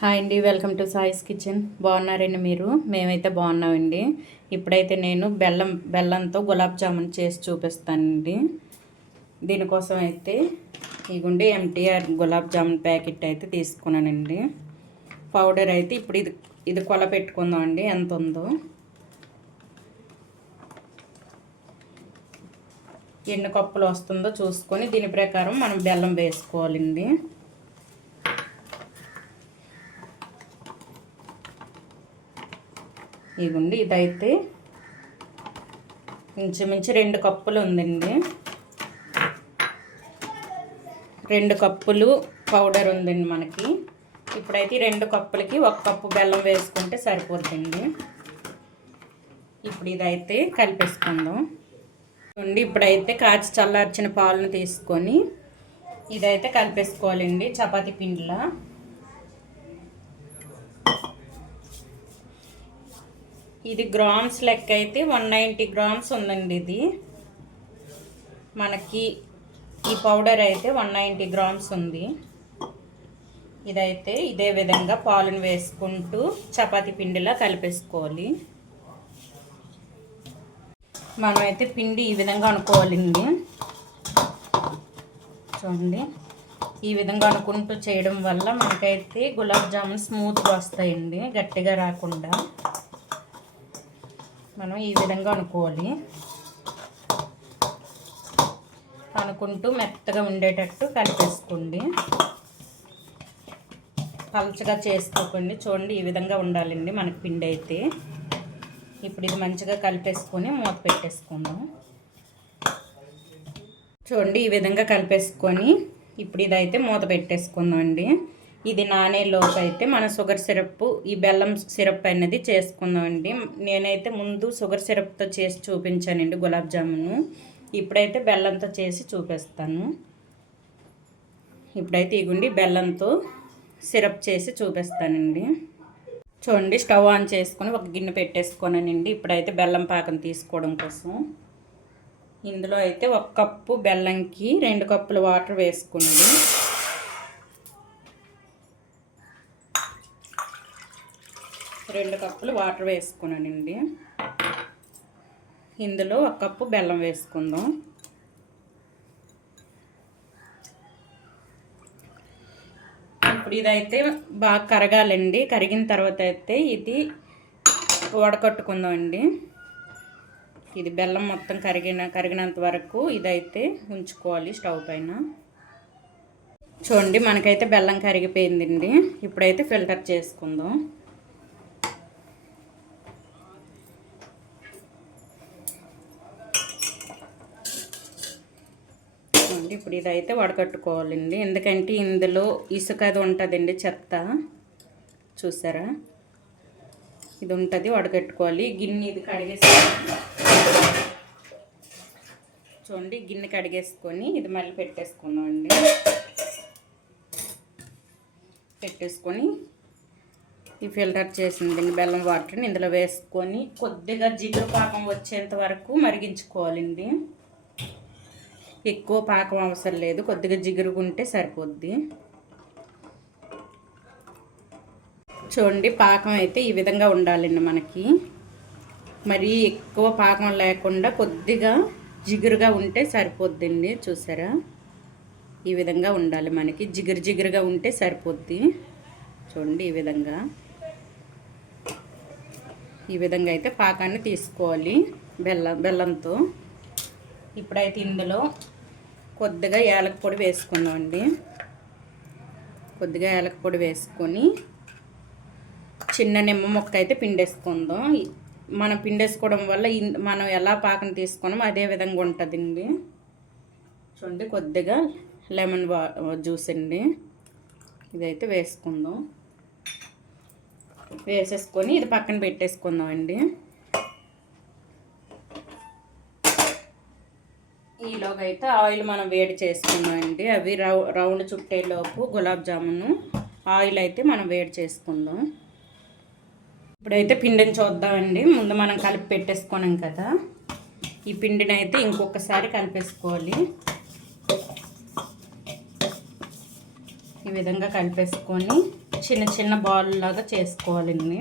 Hi అండి, welcome to సాయిస్ kitchen. బాగున్నారండి మీరు? మేమైతే బాగున్నామండి. ఇప్పుడైతే నేను బెల్లంతో గులాబ్ జామున్ చేసి చూపిస్తానండి. దీనికోసం అయితే ఇగుండి ఎంటీఆర్ గులాబ్ జామున్ ప్యాకెట్ అయితే తీసుకున్నానండి. పౌడర్ అయితే ఇప్పుడు ఇది కొల పెట్టుకుందాం అండి, ఎంత ఉందో. ఎన్ని కప్పులు వస్తుందో చూసుకొని దీని ప్రకారం మనం బెల్లం వేసుకోవాలండి. ఇదిగోండి, ఇదైతే ఇంచుమించు 2 కప్పులు ఉందండి. 2 కప్పులు పౌడర్ ఉందండి మనకి. ఇప్పుడైతే 2 కప్పులకి 1 కప్పు బెల్లం వేసుకుంటే సరిపోతుందండి. ఇప్పుడు ఇదైతే కలిపేసుకుందాం. ఇప్పుడైతే కాచి చల్లార్చిన పాలను తీసుకొని ఇదైతే కలిపేసుకోవాలండి చపాతీ పిండిలా. ఇది గ్రామ్స్ లెక్క అయితే 190 గ్రామ్స్ ఉందండి. ఇది మనకి ఈ పౌడర్ అయితే 190 గ్రామ్స్ ఉంది. ఇదైతే ఇదే విధంగా పాలను వేసుకుంటూ చపాతీ పిండిలా కలిపేసుకోవాలి. మనమైతే పిండి ఈ విధంగా అనుకోవాలండి. చూడండి, ఈ విధంగా అనుకుంటూ చేయడం వల్ల మనకైతే గులాబ్ జామున్ స్మూత్గా వస్తాయండి, గట్టిగా రాకుండా. మనం ఈ విధంగా అనుకోవాలి. అనుకుంటూ మెత్తగా ఉండేటట్టు కలిపేసుకోండి. పలచగా చేసుకోకండి. చూడండి, ఈ విధంగా ఉండాలండి మనకి పిండి అయితే. ఇప్పుడు ఇది మంచిగా కలిపేసుకొని మూత పెట్టేసుకుందాం. చూడండి, ఈ విధంగా కలిపేసుకొని ఇప్పుడు ఇదైతే మూత పెట్టేసుకుందాం అండి. ఇది నానేలోపు అయితే మన షుగర్ సిరప్, ఈ బెల్లం సిరప్ అనేది చేసుకుందాం అండి. నేనైతే ముందు షుగర్ సిరప్తో చేసి చూపించానండి గులాబ్ జామును. ఇప్పుడైతే బెల్లంతో చేసి చూపిస్తాను. ఇప్పుడైతే ఇగుండి బెల్లంతో సిరప్ చేసి చూపిస్తానండి. చూడండి, స్టవ్ ఆన్ చేసుకొని ఒక గిన్నె పెట్టేసుకోనండి. ఇప్పుడైతే బెల్లం పాకం తీసుకోవడం కోసం ఇందులో అయితే 1 కప్పు బెల్లంకి 2 కప్పులు వాటర్ వేసుకోండి. రెండు కప్పులు వాటర్ వేసుకున్నానండి. ఇందులో 1 కప్పు బెల్లం వేసుకుందాం. ఇప్పుడు ఇదైతే బాగా కరగాలండి. కరిగిన తర్వాత అయితే ఇది వడకట్టుకుందాం అండి. ఇది బెల్లం మొత్తం కరిగినంత వరకు ఇదైతే ఉంచుకోవాలి స్టవ్ పైన. చూడండి, మనకైతే బెల్లం కరిగిపోయిందండి. ఇప్పుడైతే ఫిల్టర్ చేసుకుందాం. ఇప్పుడు ఇదైతే వడకట్టుకోవాలండి. ఎందుకంటే ఇందులో ఇసుక అది ఉంటుందండి, చెత్త. చూసారా, ఇది ఉంటుంది, వడకట్టుకోవాలి. గిన్నె ఇది కడిగేసుకొని చూడండి, గిన్నె కడిగేసుకొని ఇది మళ్ళీ పెట్టేసుకుందాం అండి. పెట్టేసుకొని ఈ ఫిల్టర్ చేసిందండి బెల్లం వాటర్ని ఇందులో వేసుకొని కొద్దిగా జిగురు పాకం వచ్చేంత వరకు మరిగించుకోవాలండి. ఎక్కువ పాకం అవసరం లేదు, కొద్దిగా జిగురుగా ఉంటే సరిపోద్ది. చూడండి, పాకం అయితే ఈ విధంగా ఉండాలండి మనకి. మరి ఎక్కువ పాకం లేకుండా కొద్దిగా జిగురుగా ఉంటే సరిపోద్దండి. చూసారా, ఈ విధంగా ఉండాలి మనకి. జిగురుగా ఉంటే సరిపోద్ది. చూడండి, ఈ విధంగా అయితే పాకాన్ని తీసుకోవాలి బెల్లంతో. ఇప్పుడైతే ఇందులో కొద్దిగా యాలక పొడి వేసుకుందామండి. కొద్దిగా యాలక పొడి వేసుకొని చిన్న నిమ్మ ముక్క అయితే పిండేసుకుందాం. మనం పిండేసుకోవడం వల్ల మనం ఎలా పాకం తీసుకున్నామో అదే విధంగా ఉంటుందండి. చూడండి, కొద్దిగా లెమన్ జ్యూస్ అండి, ఇదైతే వేసుకుందాం. వేసేసుకొని ఇది పక్కన పెట్టేసుకుందాం అండి. ఈలోగా అయితే ఆయిల్ మనం వేడి చేసుకుందామండి. అవి రౌండ్ చుట్టేలోపు గులాబ్ జామును ఆయిల్ అయితే మనం వేడి చేసుకుందాం. ఇప్పుడైతే పిండిని చూద్దామండి. ముందు మనం కలిపి పెట్టేసుకున్నాం కదా, ఈ పిండిని అయితే ఇంకొకసారి కలిపేసుకోవాలి. ఈ విధంగా కలిపేసుకొని చిన్న చిన్న బాల్ లాగా చేసుకోవాలండి.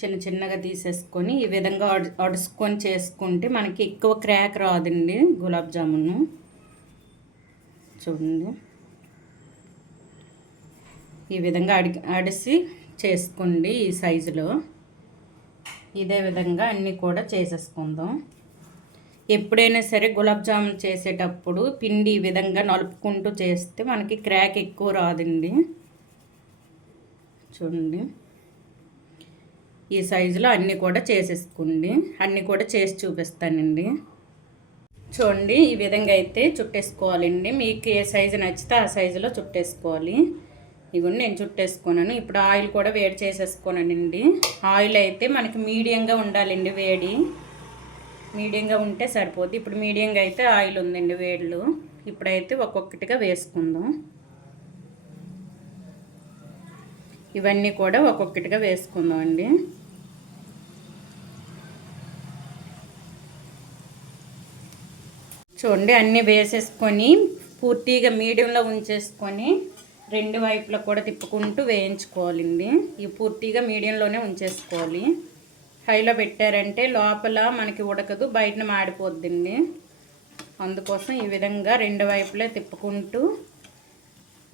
చిన్న చిన్నగా తీసేసుకొని ఈ విధంగా అడుసుకొని చేసుకుంటే మనకి ఎక్కువ క్రాక్ రాదండి గులాబ్ జామును. చూడండి, ఈ విధంగా అడిసి చేసుకోండి ఈ సైజులో. ఇదే విధంగా అన్నీ కూడా చేసేసుకుందాం. ఎప్పుడైనా సరే గులాబ్ జామున్ చేసేటప్పుడు పిండి ఈ విధంగా నలుపుకుంటూ చేస్తే మనకి క్రాక్ ఎక్కువ రాదండి. చూడండి, ఈ సైజులో అన్నీ కూడా చేసేసుకోండి. అన్నీ కూడా చేసి చూపిస్తానండి. చూడండి, ఈ విధంగా అయితే చుట్టేసుకోవాలండి. మీకు ఏ సైజు నచ్చితే ఆ సైజులో చుట్టేసుకోవాలి. ఇవన్నీ నేను చుట్టేసుకున్నాను. ఇప్పుడు ఆయిల్ కూడా వేడి చేసేసుకోనండి. ఆయిల్ అయితే మనకి మీడియంగా ఉండాలండి, వేడి మీడియంగా ఉంటే సరిపోద్ది. ఇప్పుడు మీడియంగా అయితే ఆయిల్ ఉందండి వేడిలో. ఇప్పుడైతే ఒక్కొక్కటిగా వేసుకుందాం. ఇవన్నీ కూడా ఒక్కొక్కటిగా వేసుకుందాం అండి. చూడండి, అన్నీ వేసేసుకొని పూర్తిగా మీడియంలో ఉంచేసుకొని రెండు వైపులా కూడా తిప్పుకుంటూ వేయించుకోవాలండి. ఇవి పూర్తిగా మీడియంలోనే ఉంచేసుకోవాలి. హైలో పెట్టారంటే లోపల మనకి ఉడకదు, బయటన మాడిపోద్దండి. అందుకోసం ఈ విధంగా రెండు వైపులే తిప్పుకుంటూ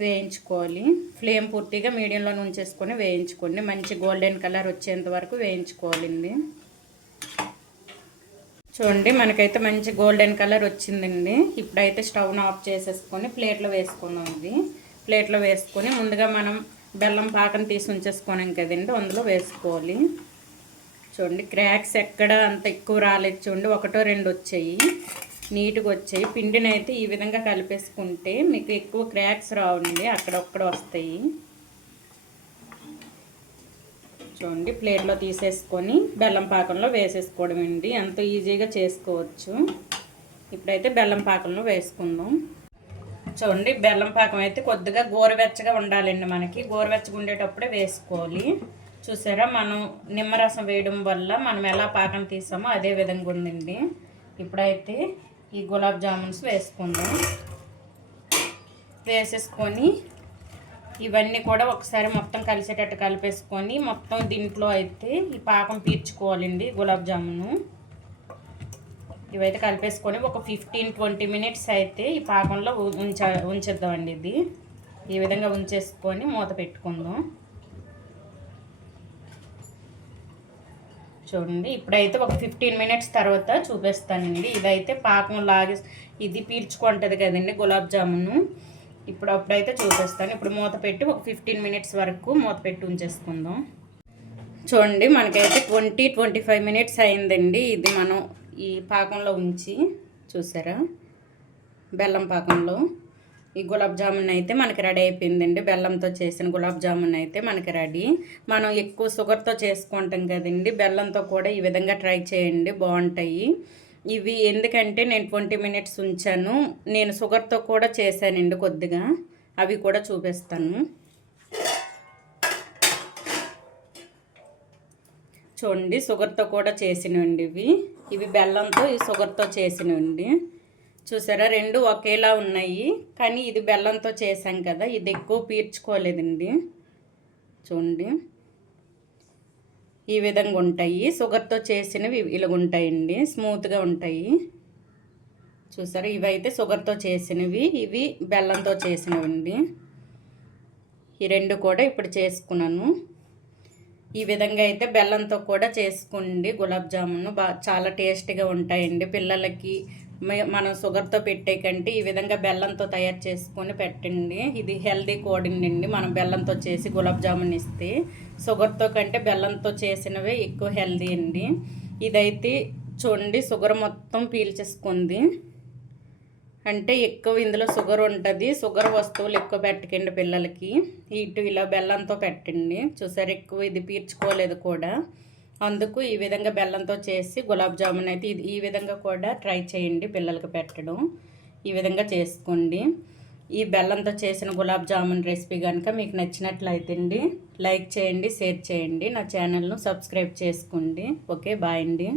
వేయించుకోవాలి. ఫ్లేమ్ పూర్తిగా మీడియంలోనే ఉంచేసుకొని వేయించుకోండి. మంచి గోల్డెన్ కలర్ వచ్చేంత వరకు వేయించుకోవాలండి. చూడండి, మనకైతే మంచి గోల్డెన్ కలర్ వచ్చిందండి. ఇప్పుడైతే స్టవ్ను ఆఫ్ చేసేసుకొని ప్లేట్లో వేసుకుందాం. ఇది ప్లేట్లో వేసుకొని ముందుగా మనం బెల్లం పాకం తీసి ఉంచేసుకున్నాం కదండి, అందులో వేసుకోవాలి. చూడండి, క్రాక్స్ ఎక్కడ అంత ఎక్కువ రాలేదు. చూడండి, ఒకటో రెండు వచ్చాయి, నీట్గా వచ్చాయి. పిండిని అయితే ఈ విధంగా కలిపేసుకుంటే మీకు ఎక్కువ క్రాక్స్ రావండి, అక్కడొక్కడ వస్తాయి. చూడండి, ప్లేట్లో తీసేసుకొని బెల్లం పాకంలో వేసేసుకోవడం అండి. ఎంతో ఈజీగా చేసుకోవచ్చు. ఇప్పుడైతే బెల్లం పాకంలో వేసుకుందాం. చూడండి, బెల్లం పాకం అయితే కొద్దిగా గోరువెచ్చగా ఉండాలండి. మనకి గోరువెచ్చగా ఉండేటప్పుడే వేసుకోవాలి. చూసారా, మనం నిమ్మరసం వేయడం వల్ల మనం ఎలా పాకం తీసామో అదే విధంగా ఉందండి. ఇప్పుడైతే ఈ గులాబ్ జామున్స్ వేసుకుందాం. వేసేసుకొని ఇవన్నీ కూడా ఒకసారి మొత్తం కలిసేటట్టు కలిపేసుకొని మొత్తం దీంట్లో అయితే ఈ పాకం పీల్చుకోవాలండి గులాబ్ జామును. ఇవైతే కలిపేసుకొని ఒక 15-20 మినిట్స్ అయితే ఈ పాకంలో ఉంచేద్దామండి. ఇది ఈ విధంగా ఉంచేసుకొని మూత పెట్టుకుందాం. చూడండి, ఇప్పుడైతే ఒక 15 మినిట్స్ తర్వాత చూపిస్తానండి. ఇదైతే పాకం లాగే ఇది పీల్చుకుంటుంది కదండి గులాబ్ జామును. అప్పుడైతే చూపిస్తాను. ఇప్పుడు మూత పెట్టి ఒక 15 మినిట్స్ వరకు మూత పెట్టి ఉంచేసుకుందాం. చూడండి, మనకైతే 20-25 మినిట్స్ అయిందండి. ఇది మనం ఈ పాకంలో ఉంచి చూసారా, బెల్లం పాకంలో ఈ గులాబ్ జామున్ అయితే మనకి రెడీ అయిపోయిందండి. బెల్లంతో చేసిన గులాబ్ జామున్ అయితే మనకి రెడీ. మనం ఎక్కువ షుగర్తో చేసుకుంటాం కదండి, బెల్లంతో కూడా ఈ విధంగా ట్రై చేయండి, బాగుంటాయి ఇవి. ఎందుకంటే నేను 20 మినిట్స్ ఉంచాను. నేను షుగర్తో కూడా చేశానండి కొద్దిగా, అవి కూడా చూపిస్తాను. చూడండి, షుగర్తో కూడా చేసినవండి ఇవి బెల్లంతో ఈ షుగర్తో చేసినవండి. చూసారా, రెండు ఒకేలా ఉన్నాయి, కానీ ఇది బెల్లంతో చేసాం కదా, ఇది ఎక్కువ పీల్చుకోలేదండి. చూడండి, ఈ విధంగా ఉంటాయి. షుగర్తో చేసినవి ఇలాగ ఉంటాయండి, స్మూత్గా ఉంటాయి. చూసారా, ఇవైతే షుగర్తో చేసినవి, ఇవి బెల్లంతో చేసినవండి. ఈ రెండు కూడా ఇప్పుడు చేసుకున్నాను. ఈ విధంగా అయితే బెల్లంతో కూడా చేసుకోండి గులాబ్ జామున్. చాలా టేస్టీగా ఉంటాయండి. పిల్లలకి మనం షుగర్తో పెట్టే కంటే ఈ విధంగా బెల్లంతో తయారు చేసుకొని పెట్టండి. ఇది హెల్దీ కోడింగ్ అండి. మనం బెల్లంతో చేసి గులాబ్ జామున్ ఇస్తే షుగర్తో కంటే బెల్లంతో చేసినవే ఎక్కువ హెల్దీ అండి. ఇదైతే చూడండి, షుగర్ మొత్తం పీల్చేసుకుంది. అంటే ఎక్కువ ఇందులో షుగర్ ఉంటుంది. షుగర్ వస్తువులు ఎక్కువ పెట్టకండి పిల్లలకి. ఇలా బెల్లంతో పెట్టండి. చూసారు, ఎక్కువ ఇది పీల్చుకోలేదు కూడా. అందుకు ఈ విధంగా బెల్లంతో చేసి గులాబ్ జామున్ అయితే ఈ విధంగా కూడా ట్రై చేయండి పిల్లలకి పెట్టడం. ఈ విధంగా చేసుకోండి. ఈ బెల్లంతో చేసిన గులాబ్ జామున్ రెసిపీ కనుక మీకు నచ్చినట్లయితే అండి లైక్ చేయండి, షేర్ చేయండి, నా ఛానల్ను సబ్స్క్రైబ్ చేసుకోండి. ఓకే, బాయ్ అండి.